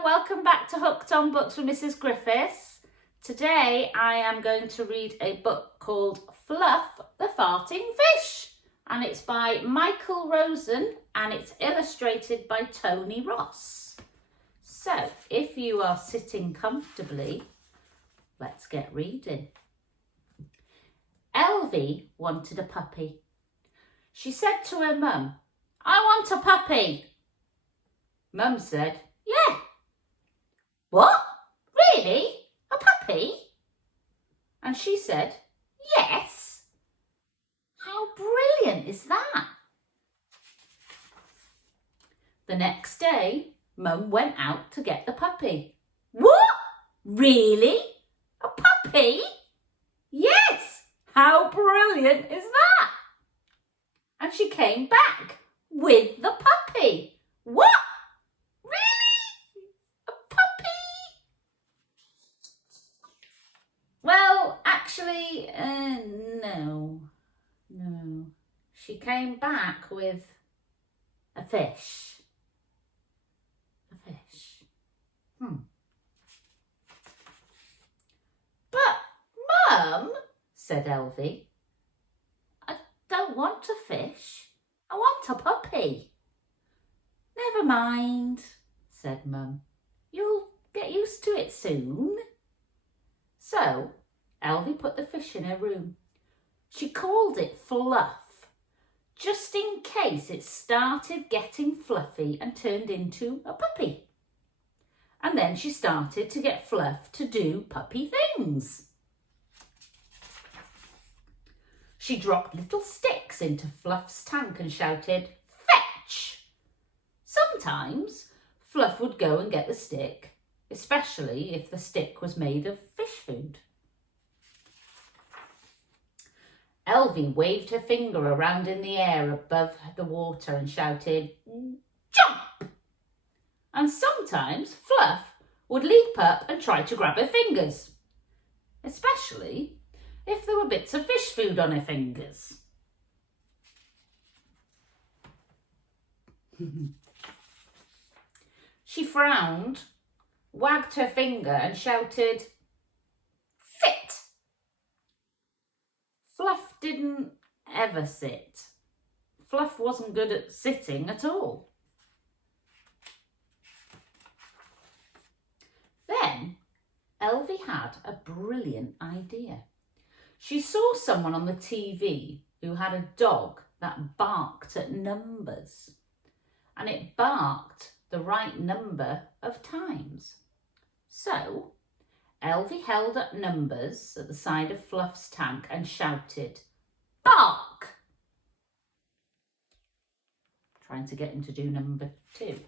everyone, welcome back to Hooked on Books with Mrs. Griffiths. Today I am going to read a book called Fluff, the Farting Fish, and it's by Michael Rosen and it's illustrated by Tony Ross. So if you are sitting comfortably, let's get reading. Elvie wanted a puppy. She said to her mum, "I want a puppy." Mum said, "Yeah." "What? Really? A puppy?" And she said, "Yes." How brilliant is that? The next day, Mum went out to get the puppy. "What? Really? A puppy?" "Yes. How brilliant is that?" And she came back with the puppy. "What? Really? A puppy?" Well, actually, no. She came back with a fish. A fish. "But, Mum," said Elvie, "I don't want a fish. I want a puppy." "Never mind," said Mum. "You'll get used to it soon." So Elvie put the fish in her room. She called it Fluff, just in case it started getting fluffy and turned into a puppy. And then she started to get Fluff to do puppy things. She dropped little sticks into Fluff's tank and shouted, "Fetch!" Sometimes Fluff would go and get the stick, especially if the stick was made of fish food. Elvie waved her finger around in the air above the water and shouted, "Jump!" And sometimes Fluff would leap up and try to grab her fingers, especially if there were bits of fish food on her fingers. She frowned, wagged her finger and shouted, "Sit!" Fluff didn't ever sit. Fluff wasn't good at sitting at all. Then Elvie had a brilliant idea. She saw someone on the TV who had a dog that barked at numbers, and it barked the right number of times. So Elvie held up numbers at the side of Fluff's tank and shouted, "Bark!" Trying to get him to do number 2.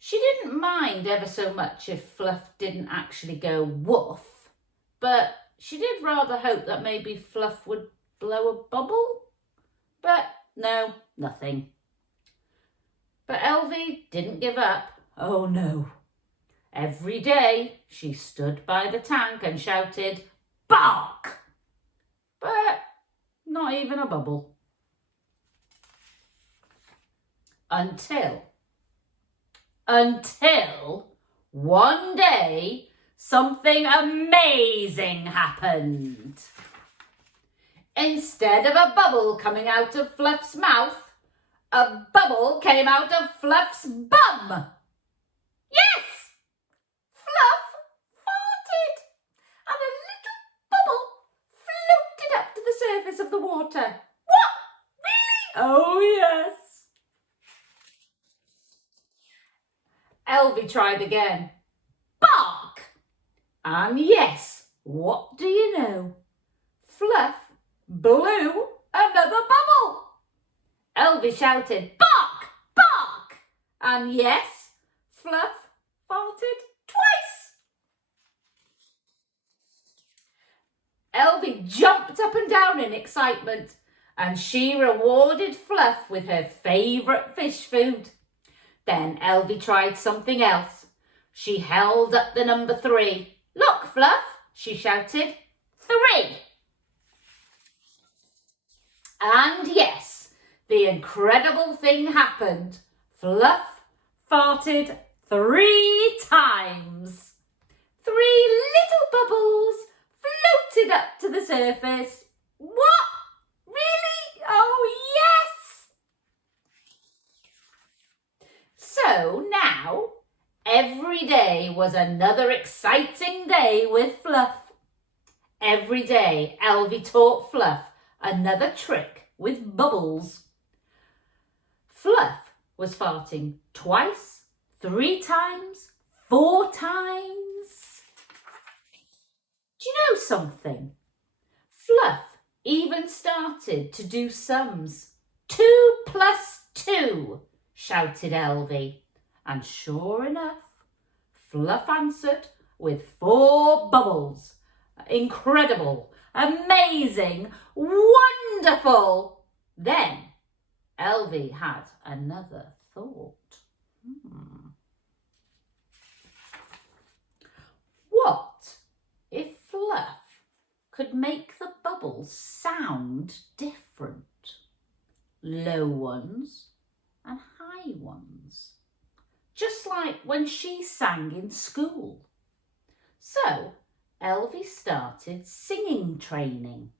She didn't mind ever so much if Fluff didn't actually go woof, but she did rather hope that maybe Fluff would blow a bubble. But no, nothing. But Elvie didn't give up. Oh no. Every day she stood by the tank and shouted, "Bark!" But not even a bubble. Until one day something amazing happened. Instead of a bubble coming out of Fluff's mouth, a bubble came out of Fluff's bum. Yes! Fluff farted, and a little bubble floated up to the surface of the water. What? Really? Oh, yes. Elvie tried again. Bark! And yes, what do you know? Fluff blew another bubble. Elvie shouted, "Bark! Bark!" And yes, Fluff farted twice. Elvie jumped up and down in excitement, and she rewarded Fluff with her favourite fish food. Then Elvie tried something else. She held up the number 3. "Look, Fluff," she shouted, "3. And yes, the incredible thing happened. Fluff farted 3 times. 3 little bubbles floated up to the surface. What? Really? Oh, yes! So now, every day was another exciting day with Fluff. Every day, Elvie taught Fluff another trick with bubbles. Fluff was farting twice, 3 times, 4 times. Do you know something? Fluff even started to do sums. 2 plus 2, shouted Elvie. And sure enough, Fluff answered with 4 bubbles. Incredible, amazing, wonderful. Then Elvie had another thought. What if Fluff could make the bubbles sound different? Low ones and high ones. Just like when she sang in school. So Elvie started singing training.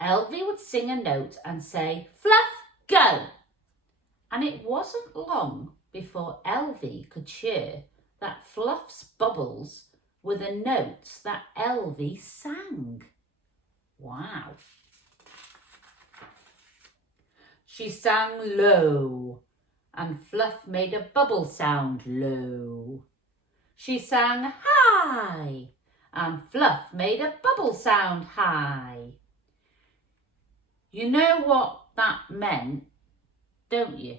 Elvie would sing a note and say, "Fluff, go!" And it wasn't long before Elvie could hear that Fluff's bubbles were the notes that Elvie sang. Wow. She sang low, and Fluff made a bubble sound low. She sang high, and Fluff made a bubble sound high. You know what that meant, don't you?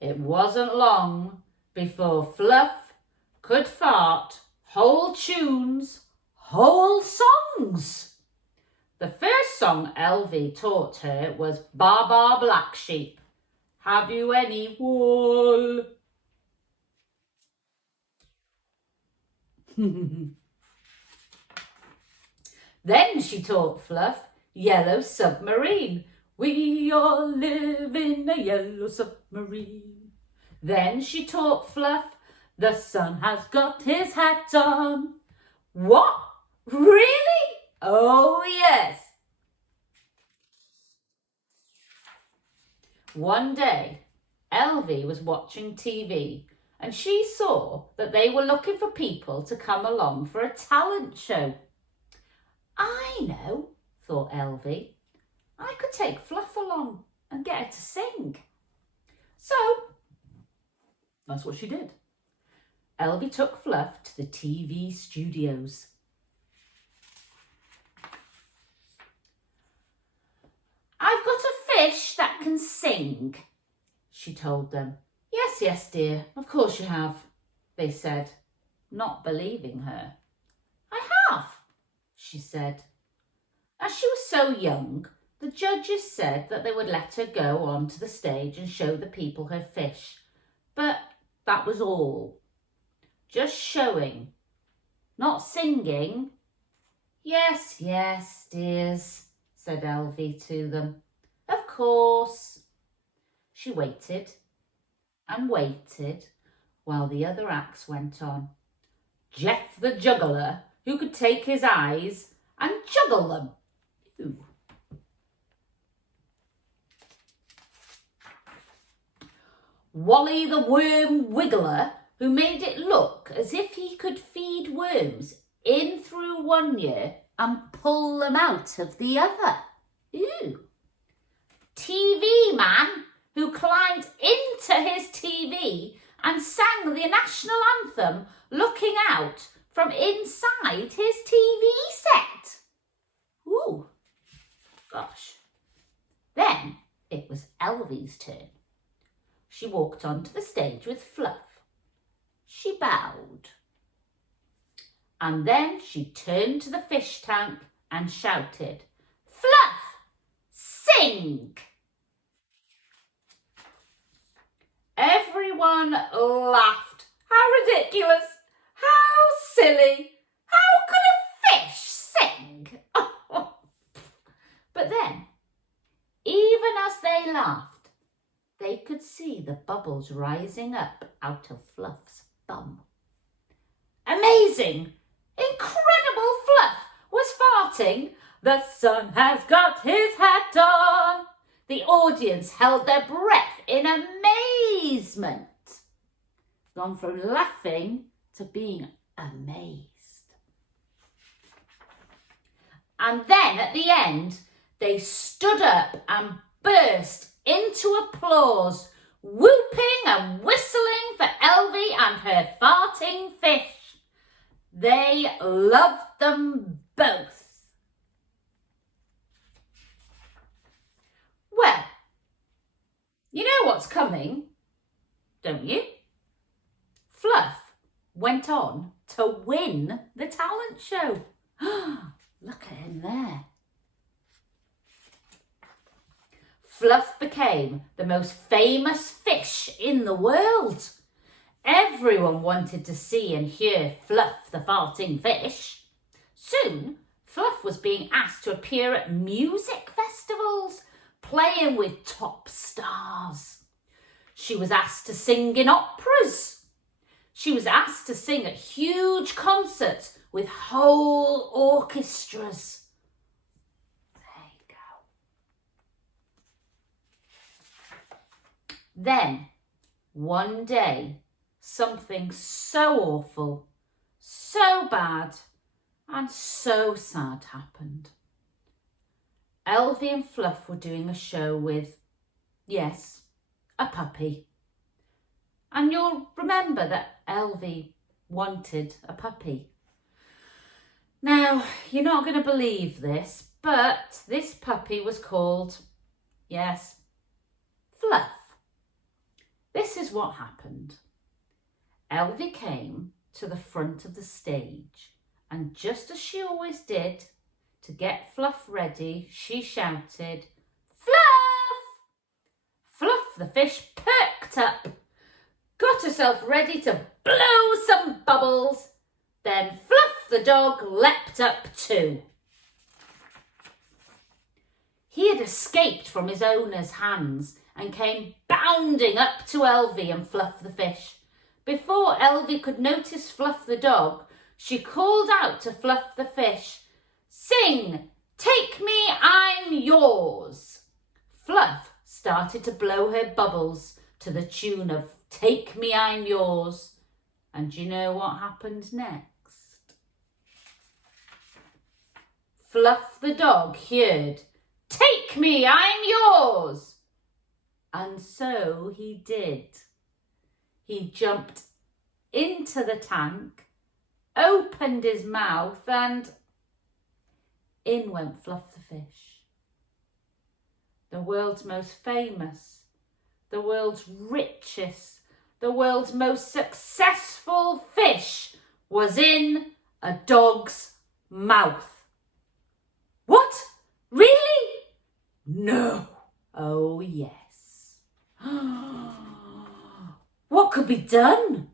It wasn't long before Fluff could fart whole tunes, whole songs. The first song Elvie taught her was "Baa Baa Black Sheep, have you any wool?" Then she taught Fluff "Yellow Submarine, we all live in a yellow submarine." Then she taught Fluff "The sun has got his hat on." What? Really? Oh, yes. One day, Elvie was watching TV and she saw that they were looking for people to come along for a talent show. I know, thought Elvie. I could take Fluff along and get her to sing. So, that's what she did. Elvie took Fluff to the TV studios. "I've got a fish that can sing," she told them. "Yes, yes, dear, of course you have," they said, not believing her. "I have," she said. As she was so young, the judges said that they would let her go onto the stage and show the people her fish. But that was all. Just showing, not singing. "Yes, yes, dears," said Elvie to them. "Of course." She waited and waited while the other acts went on. Jeff the juggler, who could take his eyes and juggle them. Ooh. Wally the worm wiggler, who made it look as if he could feed worms in through one ear and pull them out of the other. Ooh. TV man, who climbed into his TV and sang the national anthem looking out from inside his TV set. Ooh, gosh. Then it was Elvie's turn. She walked onto the stage with Fluff. She bowed. And then she turned to the fish tank and shouted, "Fluff, sing!" Everyone laughed. How ridiculous! How silly! How could a fish sing? But then, even as they laughed, they could see the bubbles rising up out of Fluff's bum. Amazing! Incredible! Fluff was farting. The sun has got his hat on. The audience held their breath in amazement. Gone from laughing to being amazed. And then at the end, they stood up and burst into applause, whooping and whistling for Elvie and her farting fish. They loved them both. Well, you know what's coming, don't you? Fluff went on to win the talent show. Look at him there. Fluff became the most famous fish in the world. Everyone wanted to see and hear Fluff the farting fish. Soon, Fluff was being asked to appear at music festivals, playing with top stars. She was asked to sing in operas. She was asked to sing at huge concerts with whole orchestras. There you go. Then, one day, something so awful, so bad, and so sad happened. Elvie and Fluff were doing a show with, yes, a puppy. And you'll remember that Elvie wanted a puppy. Now, you're not going to believe this, but this puppy was called, yes, Fluff. This is what happened. Elvie came to the front of the stage, and just as she always did, to get Fluff ready, she shouted, "Fluff!" Fluff the fish perked up, got herself ready to blow some bubbles. Then Fluff the dog leapt up too. He had escaped from his owner's hands and came bounding up to Elvie and Fluff the fish. Before Elvie could notice Fluff the dog, she called out to Fluff the fish, "Sing, take me, I'm yours." Fluff started to blow her bubbles to the tune of "Take Me, I'm Yours." And do you know what happened next? Fluff the dog heard, "Take me, I'm yours." And so he did. He jumped into the tank, opened his mouth, and in went Fluff the fish. The world's most famous, the world's richest, the world's most successful fish was in a dog's mouth. What? Really? No. Oh, yes. What could be done?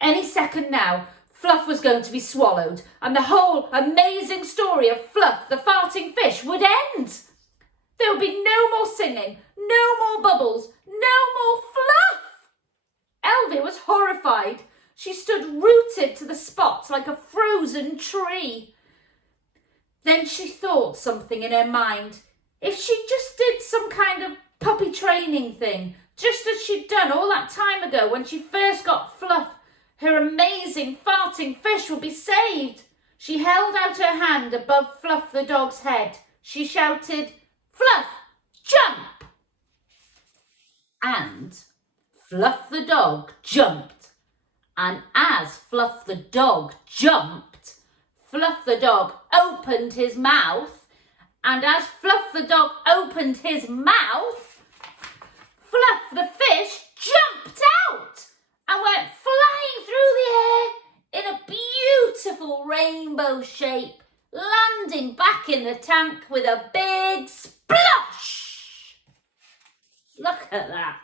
Any second now, Fluff was going to be swallowed, and the whole amazing story of Fluff the farting fish would end. There would be no more singing, no more bubbles, no more Fluff. Elvie was horrified. She stood rooted to the spot like a frozen tree. Then she thought something in her mind. If she just did some kind of puppy training thing, just as she'd done all that time ago when she first got Fluff, her amazing farting fish would be saved. She held out her hand above Fluff the dog's head. She shouted, "Fluff, jump!" And Fluff the dog jumped. And as Fluff the dog jumped, Fluff the dog opened his mouth. And as Fluff the dog opened his mouth, Fluff the fish jumped out and went flying through the air in a beautiful rainbow shape, landing back in the tank with a big splosh. Look at that.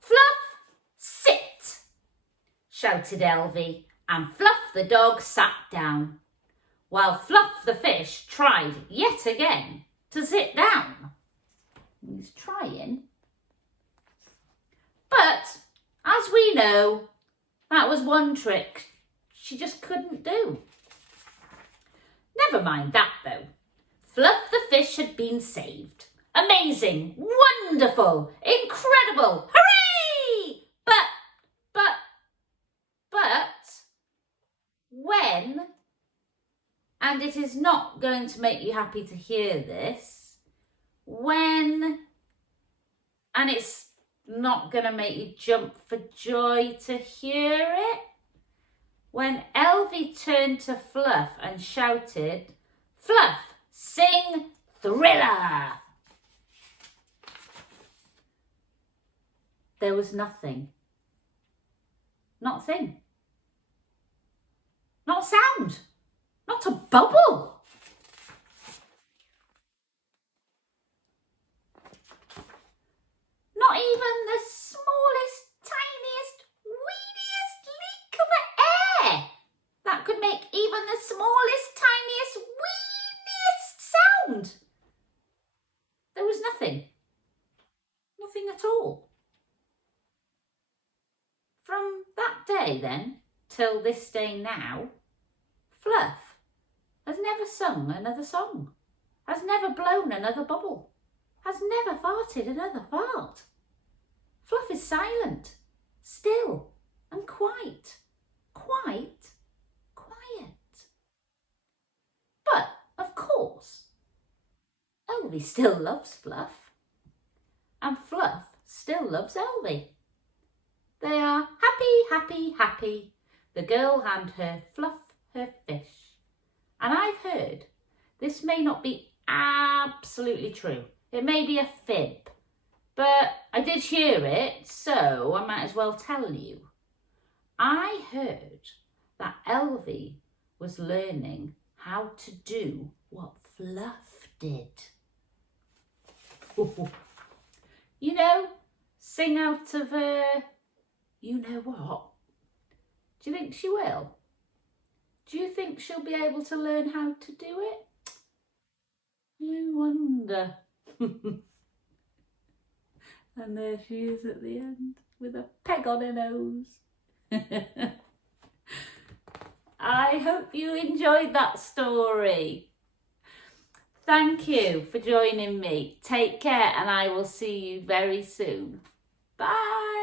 "Fluff, sit," shouted Elvie, and Fluff the dog sat down, while Fluff the fish tried yet again to sit down. He's trying. But, as we know, that was one trick she just couldn't do. Never mind that, though. Fluff the fish had been saved. Amazing, wonderful, incredible, hooray! But, when, and it is not going to make you happy to hear this, when, and it's not going to make you jump for joy to hear it, when Elvie turned to Fluff and shouted, "Fluff, sing Thriller!" There was nothing. Not a thing. Not a sound. Not a bubble. Not even the smallest, tiniest, weediest leak of air that could make even the smallest, tiniest, weediest sound. There was nothing. Nothing at all. From that day then, till this day now, Fluff has never sung another song, has never blown another bubble, has never farted another fart. Fluff is silent, still and quite quiet. But, of course, Elvie still loves Fluff, and Fluff still loves Elvie. They are happy, happy, happy, the girl and her Fluff, her fish. And I've heard this may not be absolutely true. It may be a fib, but I did hear it, so I might as well tell you. I heard that Elvie was learning how to do what Fluff did. You know, sing out of you know what? Do you think she will? Do you think she'll be able to learn how to do it? I wonder. And there she is at the end with a peg on her nose. I hope you enjoyed that story. Thank you for joining me. Take care and I will see you very soon. Bye.